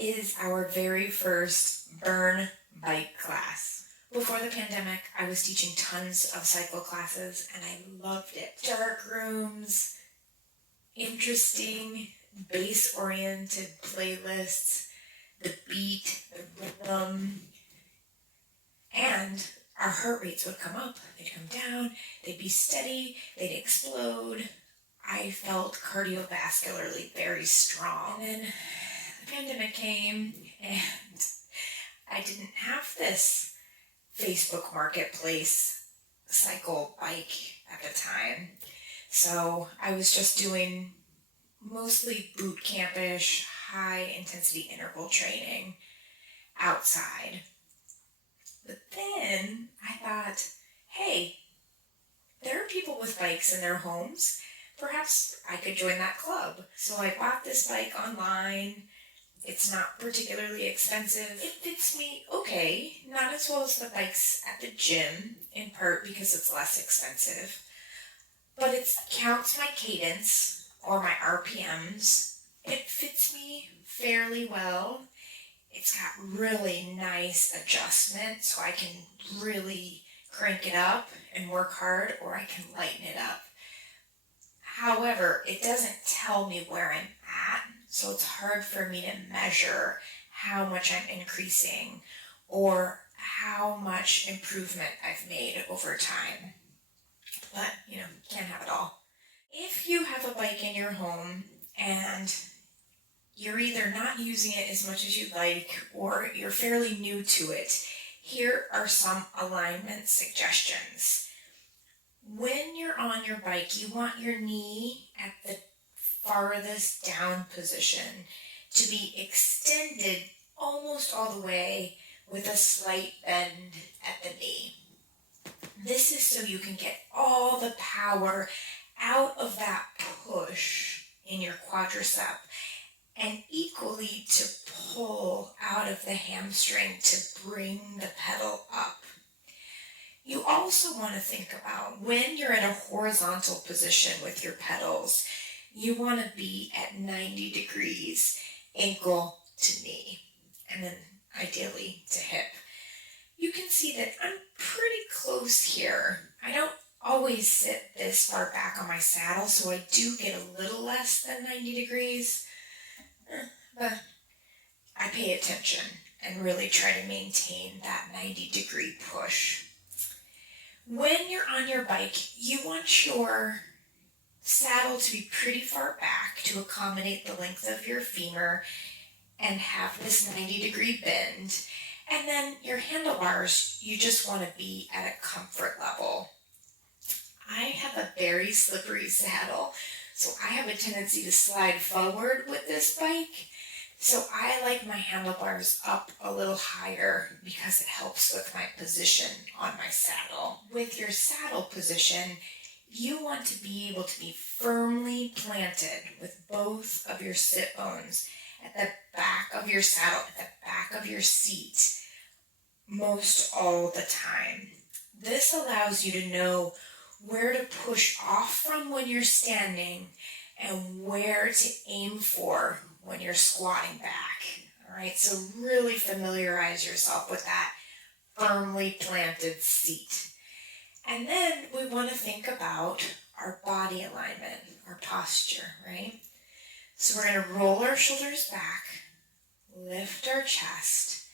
is our very first Burn bike class. Before the pandemic, I was teaching tons of cycle classes and I loved it. Dark rooms, interesting, bass-oriented playlists, the beat, the rhythm, and our heart rates would come up, they'd come down, they'd be steady, they'd explode. I felt cardiovascularly very strong. And then the pandemic came and I didn't have this Facebook marketplace cycle bike at the time. So I was just doing mostly boot camp-ish, high intensity interval training outside. But then I thought, hey, there are people with bikes in their homes. Perhaps I could join that club. So I bought this bike online. It's not particularly expensive. It fits me okay, not as well as the bikes at the gym, in part because it's less expensive. But it counts my cadence, or my RPMs. It fits me fairly well. It's got really nice adjustment, so I can really crank it up and work hard, or I can lighten it up. However, it doesn't tell me where I'm at, so it's hard for me to measure how much I'm increasing or how much improvement I've made over time. But, can't have it all. If you have a bike in your home and you're either not using it as much as you'd like or you're fairly new to it, here are some alignment suggestions. When you're on your bike, you want your knee at the farthest down position to be extended almost all the way with a slight bend at the knee. This is so you can get all the power out of that push in your quadricep and equally to pull out of the hamstring to bring the pedal up. You also want to think about when you're in a horizontal position with your pedals, you want to be at 90 degrees, ankle to knee, and then ideally to hip. You can see that I'm pretty close here. I don't always sit this far back on my saddle, so I do get a little less than 90 degrees, but I pay attention and really try to maintain that 90-degree push. When you're on your bike, you want your saddle to be pretty far back to accommodate the length of your femur and have this 90-degree bend. And then your handlebars, you just want to be at a comfort level. I have a very slippery saddle, so I have a tendency to slide forward with this bike. So I like my handlebars up a little higher because it helps with my position on my saddle. With your saddle position, you want to be able to be firmly planted with both of your sit bones at the back of your saddle, at the back of your seat, most all the time. This allows you to know where to push off from when you're standing and where to aim for when you're squatting back. All right, so really familiarize yourself with that firmly planted seat. And then we want to think about our body alignment, our posture, right? So we're going to roll our shoulders back, lift our chest,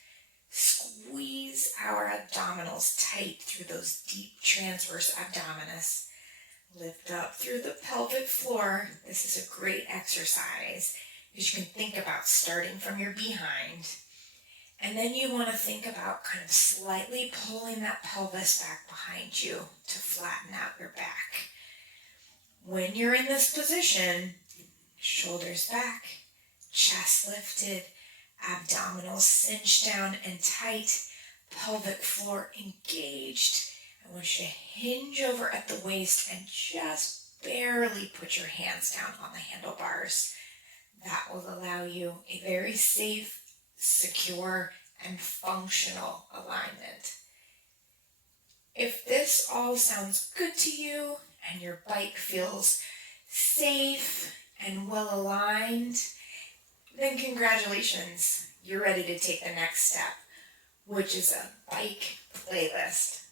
squeeze our abdominals tight through those deep transverse abdominis. Lift up through the pelvic floor. This is a great exercise because you can think about starting from your behind. And then you want to think about kind of slightly pulling that pelvis back behind you to flatten out your back. When you're in this position, shoulders back, chest lifted, abdominals cinched down and tight, pelvic floor engaged. I want you to hinge over at the waist and just barely put your hands down on the handlebars. That will allow you a very safe, secure, and functional alignment. If this all sounds good to you and your bike feels safe and well aligned, then congratulations. you're ready to take the next step, which is a bike playlist.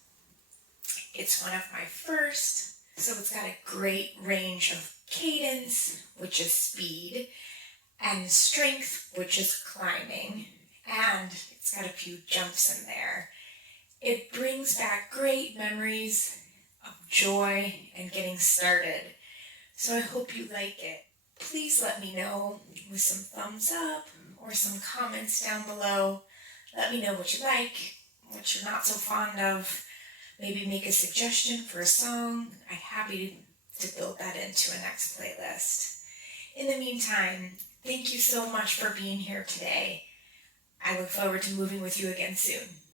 It's one of my first, so it's got a great range of cadence, which is speed, and strength, which is climbing, and it's got a few jumps in there. It brings back great memories of joy and getting started, so I hope you like it. Please let me know with some thumbs up or some comments down below. Let me know what you like, what you're not so fond of. Maybe make a suggestion for a song. I'm happy to build that into a next playlist. In the meantime, thank you so much for being here today. I look forward to moving with you again soon.